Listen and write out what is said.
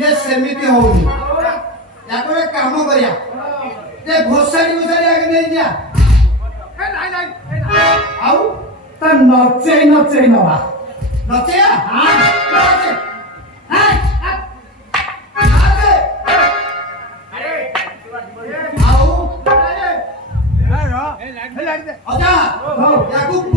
ये सेमिति होनी याको एक काम करिया जे घोसाड़ी घोसाड़ी आगे नहीं जा आउ त नचे नचे नवा नचे हां नचे हां आउ अच्छा याकूब